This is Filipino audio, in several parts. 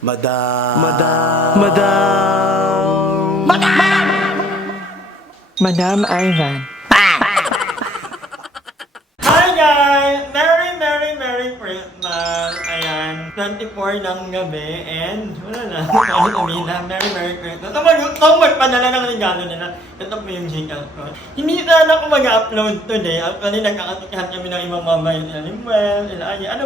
Madam. Madam Ivan. Hi guys! Merry Christmas! Ayan, 24 ng gabi and wala na. Ano sabihin na, Merry Christmas. Ito magpadala ng regalo nila. Ito po yung Gcash ko. Hindi sana ako mag-upload today. Actually, nagkakasikihan kami ng ibang mamay. Ano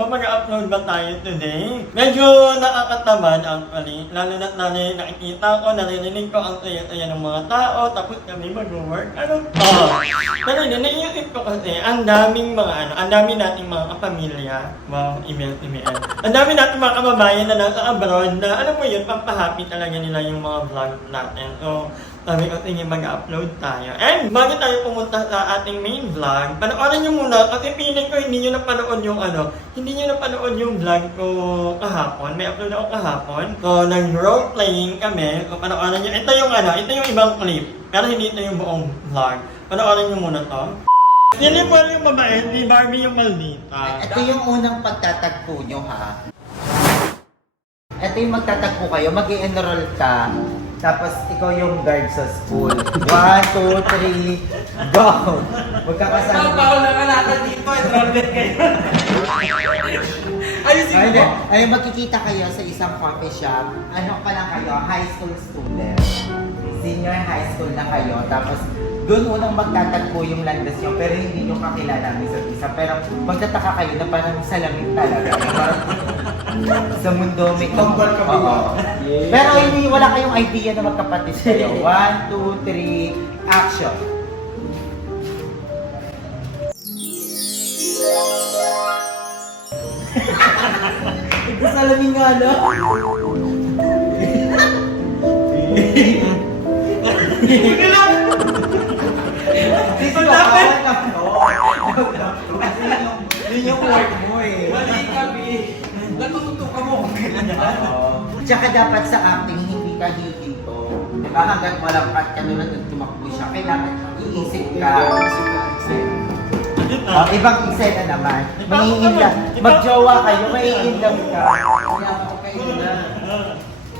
ba, mag-upload ba tayo today? Medyo nakakatamad actually. Lalo na't nakikita ko, naririnig ko ang saya-saya ng mga tao. Tapos kami mag-work. Pero hindi, naiisip ko kasi, ang daming nating mga kapamilya. Wow, email. Ang dami nating mga kababayan na nasa abroad na, alam mo yun, pampahappy talaga nila yung mga vlog natin. So, sabi ko, sige, mag-upload tayo. And, bago tayo pumunta sa ating main vlog, panoorin nyo muna, kasi feeling ko hindi nyo napanood yung vlog ko kahapon. May upload ako kahapon. So, nag-role-playing kami. So, panoorin nyo. Ito yung ibang clip. Pero hindi ito yung buong vlog. Panoorin nyo muna to. Sino po yung babae? Si Barbie yung maldita. Ito yung unang pagtatagpo nyo, ha? Ito yung magtatagpo kayo, mag-i-enroll ka, tapos ikaw yung guard sa school. 1, 2, 3, go! Magkakasama. Bawal na kalakal dito, enrollment kayo. Ayusin mo. Ay, magkikita kayo sa isang coffee shop. Ano pa lang kayo? High school student. Senior high school na kayo. Tapos, doon unang magtatagpo yung landas nyo, pero hindi nyo kakilala ang isa't isa. Pero magtataka kayo na parang salamin talaga. Parang sa mundo may Tambal ka ba? Pero hindi, wala kayong idea na magkapatid kayo. 1, 2, 3, action! Salamin nga, no? Yun yung work mo eh. Mali kami. Natututukan mo kung kailan yan. Tsaka dapat sa acting, hindi ka hihinto. Diba hanggang malangkat ka doon at tumakbo siya, kailangan iisip ka. Ibang eksena naman. Maiinlove. Magjowa kayo, maiinlove ka.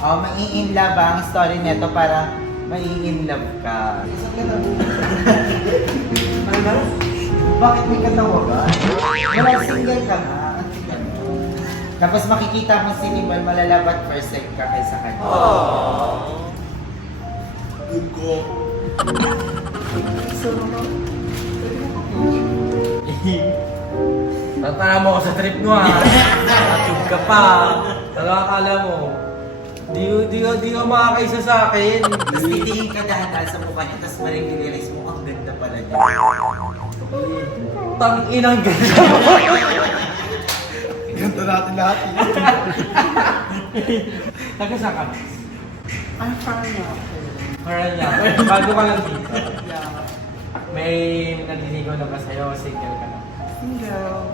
Maiinlove ba ang story neto para maiinlove ka? Bakit may katawagan? Wala, single ka nga. Tapos makikita mo si Nibal malalabat first sight ka kaysa kanya. Tatama mo ako sa trip mo, ha? Natug ka pa. Nakakala mo. Di ka makakaisa sa akin. Tapos titingin ka dahan-dahan sa mukha niya, tapos marirealize mo, ang ganda pala niya. Tang-inang ganda mo. Ganto natin lahat. Taga saan ka? Ang parang Paranaque. Bago ka lang dito. May naliligaw na ba sa'yo? Single ka na? single.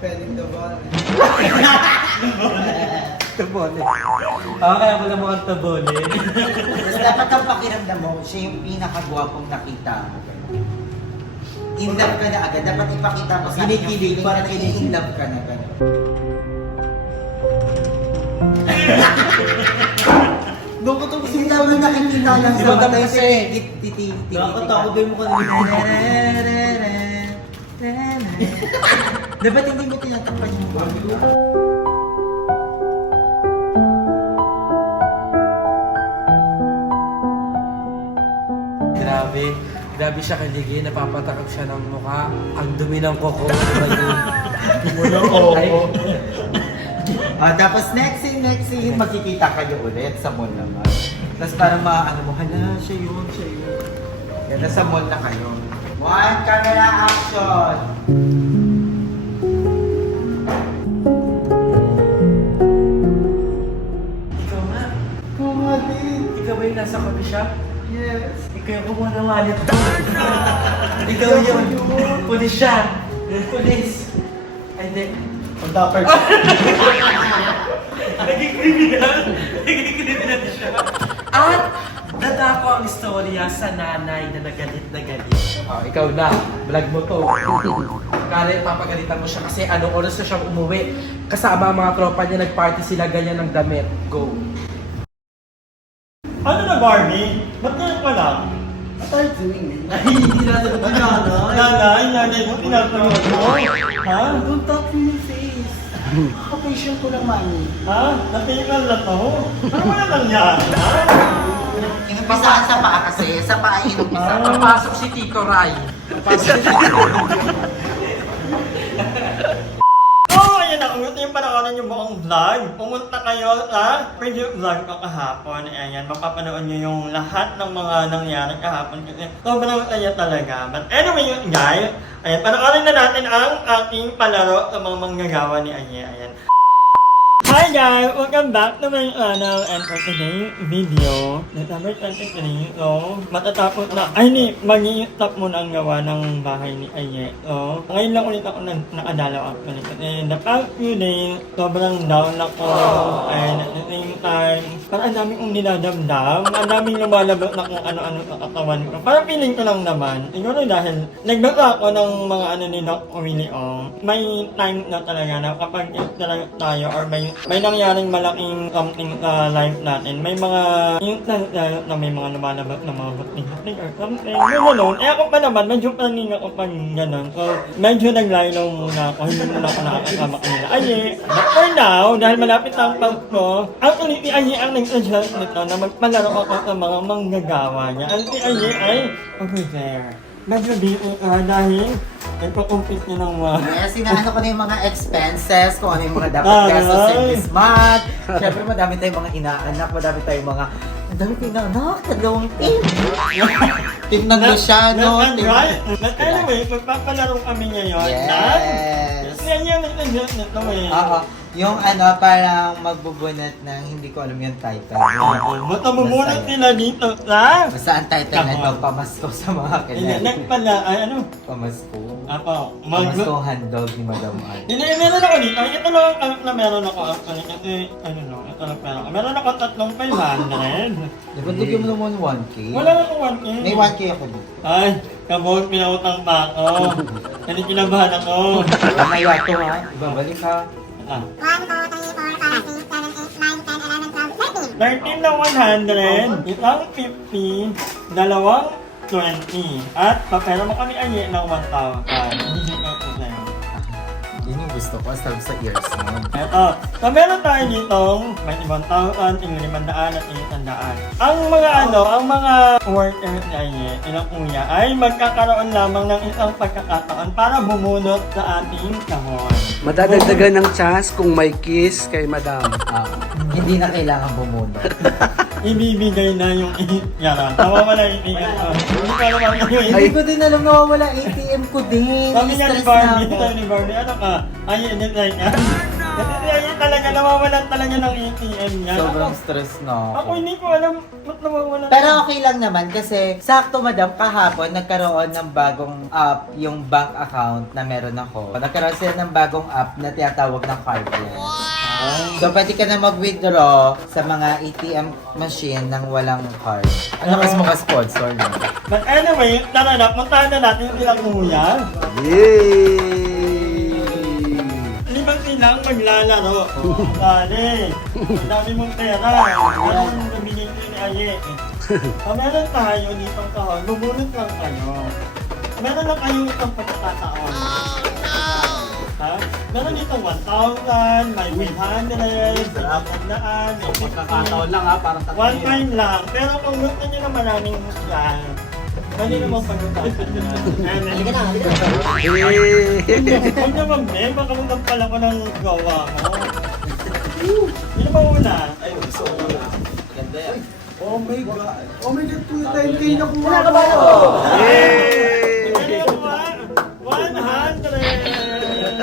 Pwedeng ba? Tabole. Kaya ko lang mukhang tabole. Tapos dapat ang pakiramdam mo, siya yung pinakagwapong nakita mo. In love ka na agad. Dapat ipakita mo sa akin yung Kinikilig, feeling parang na in love ka na agad. Doon ko tapos Hindi naman nakikita lang Di sa ba mata tapos yung eh? titi-titi. Nakakatakot mo kanina. Dapat hindi mo tinatakpan yung bago. Grabe siya kaligin, napapatakap siya ng mukha. Ang dumi ng koko. Tapos next scene, magkikita kayo ulit sa mall naman. Tapos parang maano mo, hala, siya yun. Yan, nasa mall na kayo. 1, camera, action! Ikaw nga. Kumatin! Ikaw ba yung nasa coffee shop? Yes! Ikaw yung kumuha ng wallet ko. Ikaw yun. Pulis siya. Pulis. Ay, hindi. Ang dapper. Naging criminal siya. At dadako ang istorya sa nanay na galit na galit. Ikaw na. Vlog mo to. magalit, papagalitan mo siya kasi ano, oras na siyang umuwi. Kasama ang mga tropa niya, nag-party sila ganyan ng damit. Go. Ano na, Barbie? Ba't ngayon ka lang? What are you doing, man? Ay, hindi na natin Nanay mo, pinapanood mo? Ha? Don't talk to my face. Kapatid ko lang, mami. Ha? Napikan na to? Ano ba na nangyari? Ha? Inumpisaan sa paa kasi. Sa paa inumpisa. Papasok si Tito Ray. Oh, ayan na. Ito yung panoorin yung buong vlog. Pumunta kayo sa preview vlog ko kahapon. Ayan, mapapanood nyo yung lahat ng mga nangyari kahapon. Kasi sobrang saya talaga. But anyway, yun guys. Ayan, panoorin na natin ang aking palaro sa mga manggagawa ni Anye. Ayan. Hi guys! Welcome back to my channel and for today's video, December 23, so matatapos na, mag-i-stop muna ang gawa ng bahay ni Aye. So, ngayon lang ulit ako nakadalaw actually kasi the past few days, sobrang down ako and at the same time, parang ang daming kong dinadamdam, ang daming lumalabot na kung ano-ano sa katawan ko. Parang feeling ko lang naman, siguro dahil nagbasa ako ng mga ano ni Doc Willie Ong, may time na talaga na kapag talaga tayo or may nangyaring malaking something sa life natin. May mga instance na may mga lumalabas na mga buting-buting or something. Yung gano'n. Eh ako pa naman, medyo paning ako pag gano'n. So, medyo naglaylaw muna ako. Hindi muna ako nakakasama kanila. Aye, but for now, dahil malapit ang Pasko, actually si Aye ang nag-suggest nito na magpalaro ako sa mga manggagawa niya. At si Aye ay officer. Medyo dito dahil nagpa-compete niya ng mga... Yes, inaano ko na yung mga expenses, kung ano yung mga dapat gastusin this month. Siyempre, madami tayong mga inaanak, madami tayong mga... Ang dami tayong inaanak, dalawang team. Team ng Luciano. That's right. But anyway, magpapalaro kami ngayon. Yes. Yan yung nag-suggest nito eh. Oo. Yung ano, parang magbubunot ng hindi ko alam yung title. Matamumunod sila dito sa... Basta ang title na magpamasko sa mga kilala. Nagpala, ay ano? Pamasko. Ako, Pamasko handog ni Madam Ann. Hindi, meron ako dito. Ito lang ang alam na meron ako actually. Kasi, ano no, ito lang meron ako. Meron ako 3,500. Diba bigyan mo naman 1K? Wala na akong 1K. May 1K ako dito. Ay, kabog, pinautang pa ako. Kasi kinabahan ako. Mamaya to ha, ibabalik ha. Ah. 1, 2, 3, 4, 5, 6, 7, 8, 9, 10, 11, 12, 13. 13 na 100, isang 50, dalawang 20. At papera mo kami Aye ng 1,000. Hindi ko po sa'yo. Yun yung gusto ko, sabi sa ears mo. Eto, so meron tayo ditong may 1,000, 500 at 100. Ang mga ang mga workers ni Aye, ilang kuya, ay magkakaroon lamang ng isang pagkakataon para bumunot sa ating kahon. Madadagdagan ng chance kung may kiss kay Madam. Hindi na kailangan bumunod. Ibibigay na yung yaran. Nawawala yung ATM ko. Hindi ko alam ano yun. Hindi ko din alam nawawala ATM ko din. Sabi nga ni Stress Barbie, na ako. sabi ni Barbie, ano ka? Ay, hindi tayo ka. Kasi si Aye talaga, nawawalan talaga ng ATM niya. Sobrang stress na Ako ako. hindi ko alam ba't nawawalan. Pero okay lang naman kasi sakto madam kahapon nagkaroon ng bagong app yung bank account na meron ako. Nagkaroon sila ng bagong app na tinatawag ng cardless. So pwede ka na mag-withdraw sa mga ATM machine nang walang card. Ano mas mo ka-sponsor no? But anyway, tara na, puntahan na natin silang kuya. Yay! Limang silang maglalaro. Dali. Ang dami mong pera. Ano yung nabigay ko ni Aye? So meron tayo ditong kahon. Bubunot lang kayo. Meron lang kayong itong pagkakataon. Ha? Meron dito 1,000, may 100, 100, may 50. Pagkakataon lang ha, parang One time lang. Pero kung gusto nyo na maraming yan, pwede naman pag-usapan nyo. Halika na, halika na. Huwag naman, Ben. Baka magpapala ko ng gawa mo. Yun naman una. Ay, gusto ko na. Ganda yan. Oh my God. Oh my God, 210K na kuha. Wala ka ba? Yay! Pwede na kuha. 100!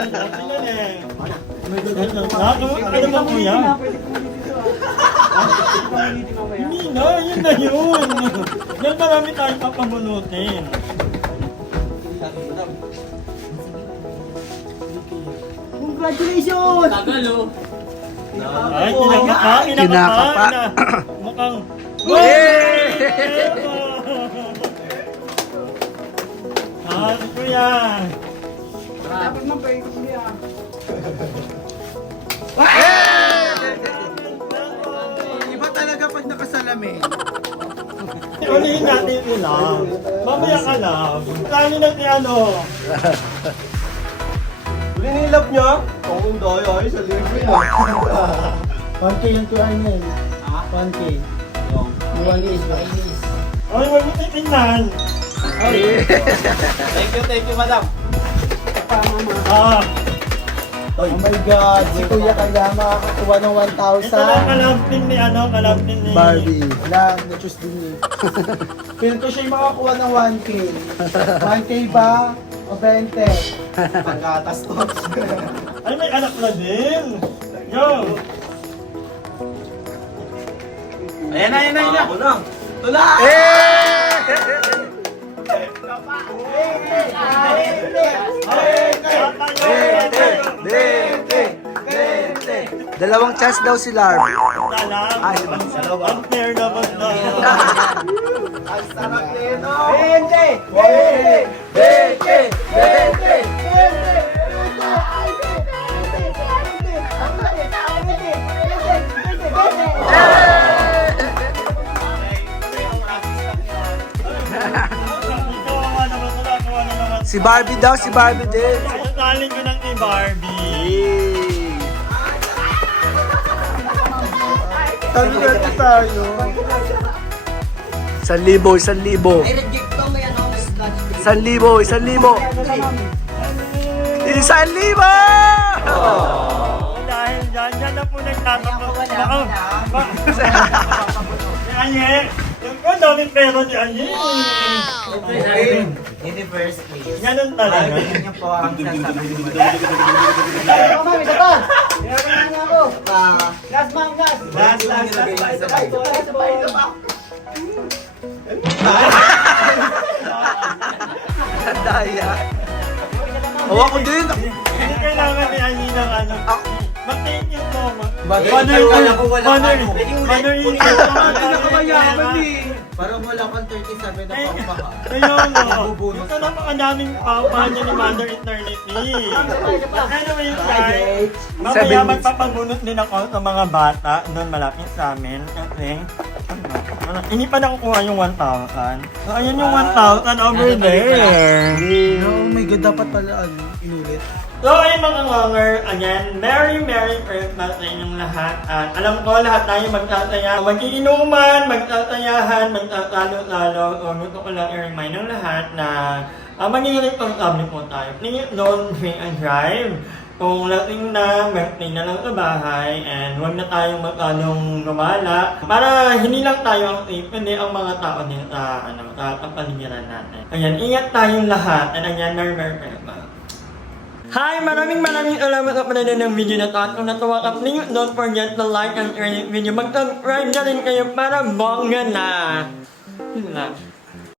Sabi na eh. Ano ba kuya? Hindi na, yun na yun. Yan marami tayong papabunutin. Congratulations! Tagal oh. Ay, kinakapa. Mukhang... Ah, kuya. Dapat mapahigop niya. Iba talaga pag nakasalamin. Ulihin natin sila. Mamaya ka lang. Kani na si ano. Uli nilap niya? Ang unday ay sa libre na. 1K yung tuan niya. 1K. Yung is. Ay, wag mo titingnan. Thank you, madam. Ah, Oh my God, si Kuya kaya makakakuha ng ito lang kalampin ni ano, kalampin ni... Barbie. Wala, na-choose din eh. Feel ko siya'y makakuha ng 1K. 1K ba? O 20? Pagkatas to. Ay, may anak na din. Yo. Ayan na. Ako na. Tula! Dalawang chance daw si Larv. Ay, Unfair naman na. Ang sarap nito! Kawawa naman sila, kawawa na naman. si Barbie daw, si Barbie din. Sasalin ko ng ni Barbie. Yay! Sabi natin tayo. 1,000, 1,000. 1,000, 1,000. 1,000! Dahil dyan na po nagtatapos. Si Anye. Ang daming pera ni Anye. Universally. Ganun talaga. Ayun niyo po ang sasabihin mo. Daya. Oh, ako din. Hindi kailangan ni Anye ng ano. Mag-thank you po. Parang wala kang 37 na pangpaka. Kaya nga. Ito napakadaming papa niya ni Mother Eternity. Anyway, guys. Mamaya magpapabunot din ako sa mga bata doon malapit sa amin. Kasi, hindi pa nakukuha yung 1,000. So, ayun yung 1,000 over there. Oh my God, dapat pala inulit. So, ay mga ngonger, again, Merry Christmas sa inyong lahat. At alam ko, lahat tayo magtataya, magiinuman, magtatayahan, magtatalo-talo. So, gusto ko lang i-remind ng lahat na magiging responsable po tayo. Please don't drink and drive. Kung lasing na, birthday na lang sa bahay, and huwag na tayong magkanong gumala. Para hindi lang tayo ang safe, hindi ang mga tao din sa kapaligiran natin. Ayan, ingat tayong lahat. And again, Merry Christmas. Hi! Maraming salamat sa panonood ng video na to. At kung natuwa ka, please don't forget to like and share this video. Mag-subscribe na rin kayo para bongga na. Yun lang.